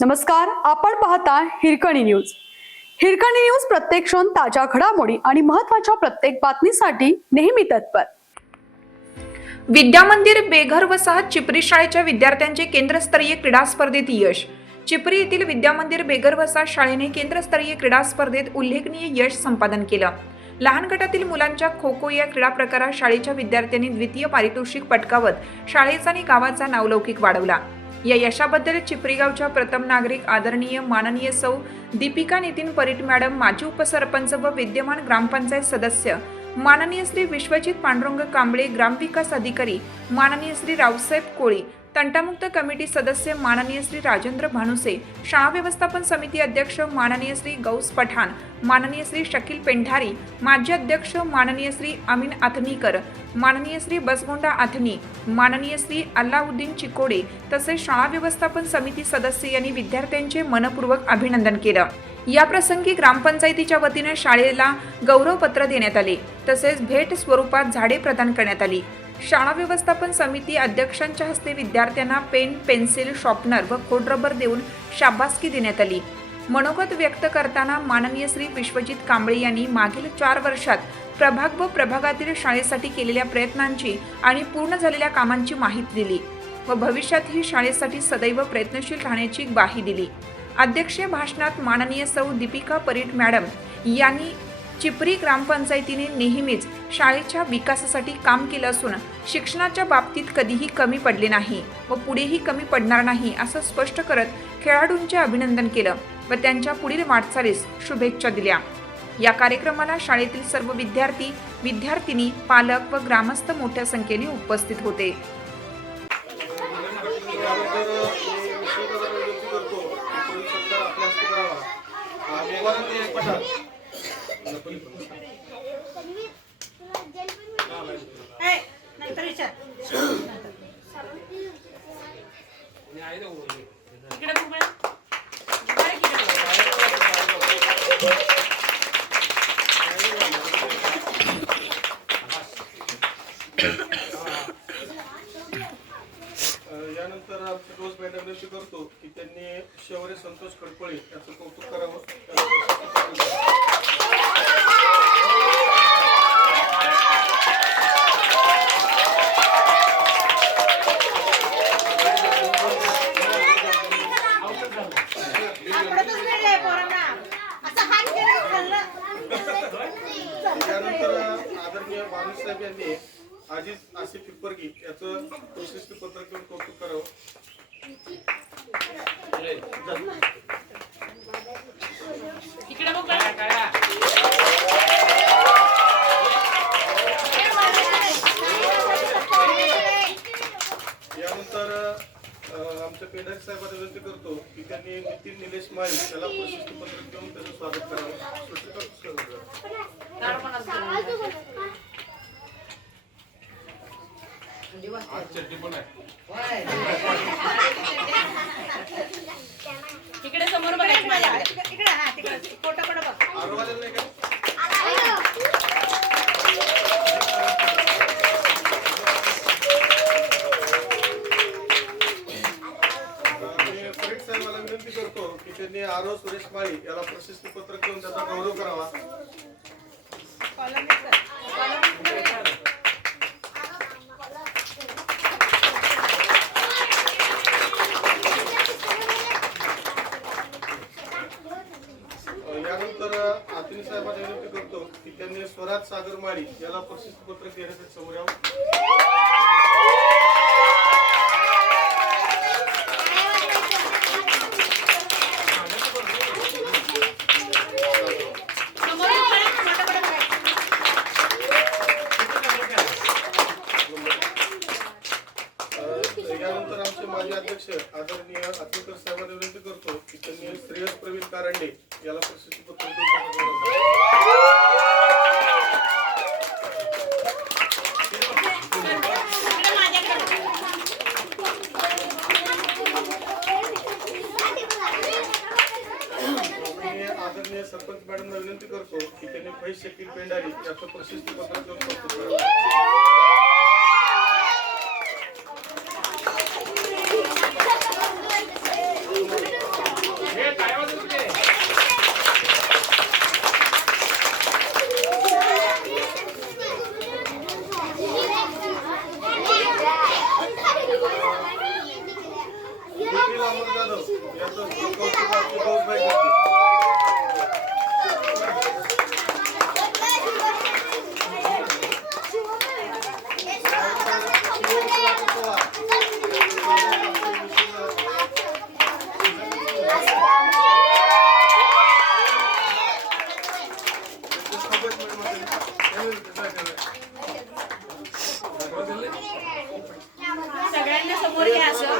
नमस्कार, आपण पाहता हिरकणी न्यूज. हिरकणी न्यूज प्रत्येक क्षण ताज्या घडामोडी आणि महत्त्वाच्या प्रत्येक बातमीसाठी नेहमी तत्पर. विद्यामंदिर बेघर वसाहत चिपरी शाळेच्या विद्यार्थ्यांचे केंद्रस्तरीय क्रीडा स्पर्धेत यश. चिपरी येथील विद्यामंदिर बेघर वसाहत शाळेने केंद्रस्तरीय क्रीडा स्पर्धेत उल्लेखनीय यश संपादन केलं. लहान गटातील मुलांच्या खो खो या क्रीडा प्रकारात शाळेच्या विद्यार्थ्यांनी द्वितीय पारितोषिक पटकावत शाळेचा आणि गावाचा नावलौकिक वाढवला. या यशाबद्दल चिपरी गावच्या प्रथम नागरिक आदरणीय माननीय सौ दीपिका नितीन परीट मॅडम, माजी उपसरपंच व विद्यमान ग्रामपंचायत सदस्य माननीय श्री विश्वजित पांडुरंग कांबळे, ग्रामविकास अधिकारी माननीय श्री रावसाहेब कोळी, तंटामुक्त कमिटी सदस्य माननीय श्री राजेंद्र भानुसे, शाळा व्यवस्थापन समिती अध्यक्ष माननीय श्री गौस पठाण, माननीय श्री शकील पेंढारी, माजी अध्यक्ष माननीय श्री अमीन आथनीकर, माननीय श्री बसगोंडा आथनी, माननीय श्री अल्लाउद्दीन चिकोडे तसेच शाळा व्यवस्थापन समिती सदस्य यांनी विद्यार्थ्यांचे मनपूर्वक अभिनंदन केलं. या प्रसंगी ग्रामपंचायतीच्या वतीने शाळेला गौरवपत्र देण्यात आले तसेच भेट स्वरूपात झाडे प्रदान करण्यात आली. शाळा व्यवस्थापन समिती अध्यक्षांच्या हस्ते विद्यार्थ्यांना पेन, पेन्सिल, शॉर्पनर व खोडरबर देऊन शाबासकी देण्यात आली. मनोगत व्यक्त करताना माननीय श्री विश्वजित कांबळे यांनी मागील 4 वर्षात प्रभाग व प्रभागातील शाळेसाठी केलेल्या प्रयत्नांची आणि पूर्ण झालेल्या कामांची माहिती दिली व भविष्यातही शाळेसाठी सदैव प्रयत्नशील राहण्याची ग्वाही दिली. अध्यक्षीय भाषणात माननीय सौ दीपिका परीट मॅडम यांनी चिपरी ग्रामपंचायतीने नेहमीच शाळेच्या विकासासाठी काम केलं असून शिक्षणाच्या बाबतीत कधीही कमी पडले नाही व पुढेही कमी पडणार नाही असं स्पष्ट करत खेळाडूंचे अभिनंदन केलं व त्यांच्या पुढील वाटचालीस शुभेच्छा दिल्या. या कार्यक्रमाला शाळेतील सर्व विद्यार्थी, विद्यार्थिनी, पालक व ग्रामस्थ मोठ्या संख्येने उपस्थित होते. यानंतर रोज मॅडम विनंती करतो की त्यांनी शौर्य संतोष खडपळे याचं कौतुक करावं. त्यानंतर आदरणीय माणूस साहेब यांनी आजीज आसिफ पिंपरगी याचं प्रशस्ती पत्र घेऊन कौतुक करावं. यानंतर आमच्या पेंढारी साहेबांना विनंती करतो की त्यांनी नितीन निलेश माळी याला प्रशस्ती पत्र घेऊन त्याचं स्वागत करावं. तिकडे समोर बघायचं माझ्या तिकडे. हा तिकडे फोटो कडे बघ. आरोग्याला नाही का परीट साहेबांना विनंती करतो की त्यांनी आरो सुरेश माळी याला प्रशस्ती पत्र घेऊन त्याचा गौरव करावा. यानंतर आतिनी साहेबांना विनंती करतो की त्यांनी स्वराज सागर माळी याला प्रशस्ती पत्र घेण्यासाठी समोर यावं. यानंतर आमचे माजी अध्यक्ष आदरणीय अत्युकर साहेबांना विनंती करतो की त्यांनी श्रेयस प्रवीण कारंडे याला प्रशस्ती पत्र विनंती करतो की त्यांनी फैज शकील पेंडारी याचं प्रशस्तीपत्र देऊन कौतुक करावं. निखिल अमर जाधव याचं कौतुक आपली गौरवबाई करते. सगळ्यांना समोर घ्या असं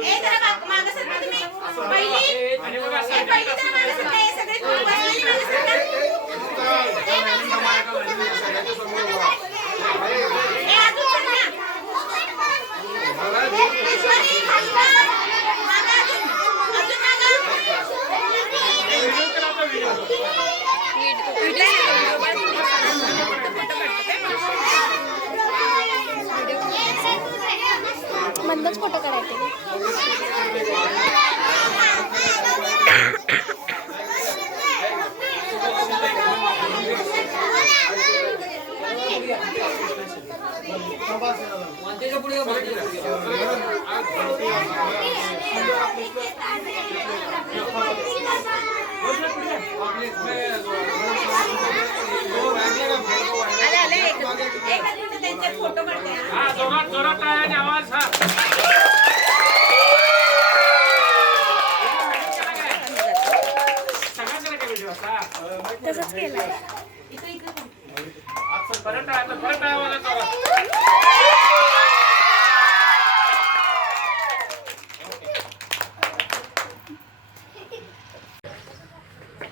ए जरा मागं सरका तुम्ही पहिली जरा मागं सरका हे सगळे बसलेली मागं सरका ए अजून सरका ईश्वरी खाली मागं अजून मंदच फोटो काढायचे. त्यांचे फोटो काढते तसंच केलं.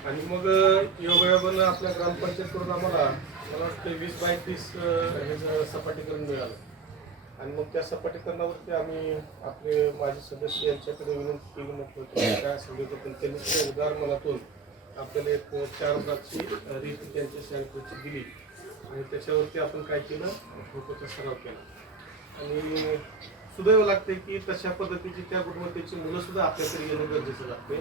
आणि मग योगायोगानं आपल्या ग्रामपंचायतीकडून मला वाटतं 20 बाय 30 हे सपाटीकरण मिळालं. आणि मग त्या सपाटीकरणावरती आम्ही आपले माजी सदस्य यांच्याकडे विनंती केली म्हटलं होतं काय असेल पण त्यांनी त्या उदार मनातून आपल्याला एक 4 ब्लॉकची रीत त्यांच्या शाळेची दिली आणि त्याच्यावरती आपण काय केलं फोटोचा सराव केला. आणि सुदैव लागते की तशा पद्धतीची त्या गुणवत्तेची मुलं सुद्धा आपल्याकडे येणं गरजेचं लागते.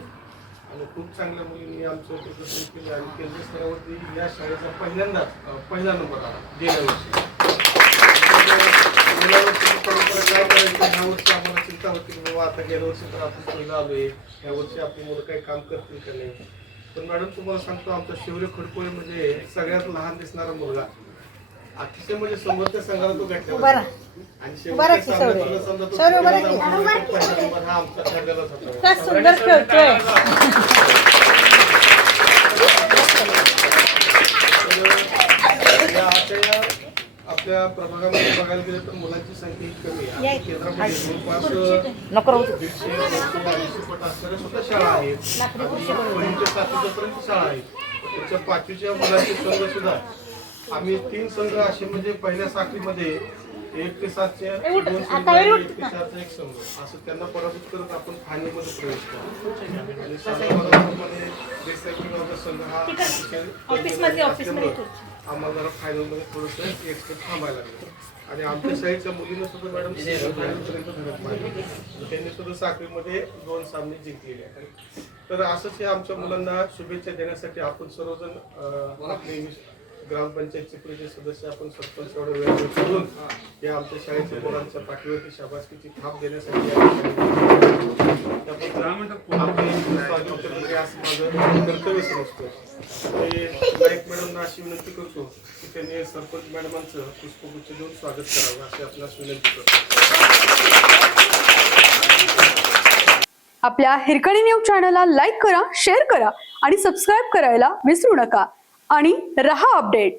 आणि खूप चांगल्या मुलींनी आमचं प्रदर्शन केलं आणि केंद्र स्तरावरती या शाळेचा पहिला नंबर आला गेल्या वर्षी. परंपरा काय करायचं ह्या वर्षी आम्हाला चिंता होती की बाबा आता गेल्या वर्षी तर आपण पहिलं आलोय, ह्या वर्षी आपली मुलं काही काम करतील का नाही. पण मॅडम तुम्हाला सांगतो आमचा शौर्य खडकोळे म्हणजे सगळ्यात लहान दिसणारा मुलगा अतिशय म्हणजे समोरच्या संघाला तो गाठला आणि शेवटच्या सामन्यात समजा तो पहिला नंबर हा आमचा ठरलेलाच होता. सुंदर खेळतोय. आपल्या प्रभागामध्ये बघायला गेलं तर मुलांची संख्या ही कमी आहे. केंद्रामध्ये जवळपास 150-200 पट असणाऱ्या सुद्धा शाळा आहेत आणि पहिली ते 7वी पर्यंत शाळा आहेत. त्याच्या 5वीच्या मुलांचे संघ सुद्धा आम्ही 3 संघ असे म्हणजे पहिल्या साखळीमध्ये 1 ते 7चे 2 संघ आणि 1 ते 4चा 1 संघ असं त्यांना पराभूत करत आपण फायनलमध्ये प्रवेश केला. आणि साधारणपणे देसाईगावचा संघ हा असल्यामुळे आम्हाला जरा फायनलमध्ये थोडंसं एक स्टेप थांबायला लागलं. आणि आमच्या शाळेच्या मुलीनं सुद्धा मॅडम फायनलपर्यंत धडक मारली. त्यांनी सुद्धा साखळीमध्ये 2 सामने जिंकलेले आहेत. तर असंच हे आमच्या मुलांना शुभेच्छा देण्यासाठी आपण सर्वजण आपले ग्रामपंचायत चिपळीचे सदस्य आपण सरपंच एवढा वेळ करून या आमच्या शाळेच्या मुलांच्या पाठीवरती शाबासकीची थाप देण्यासाठी असं माझं कर्तव्य समजतो. नाईक मॅडमना अशी विनंती करतो की त्यांनी सरपंच मॅडमांचं पुष्पगुच्छ देऊन स्वागत करावं अशी आपल्याला विनंती करतो. आपल्या हिरकणी न्यूज चॅनलला लाईक करा, शेअर करा आणि सबस्क्राईब करायला विसरू नका आणि रहा अपडेट.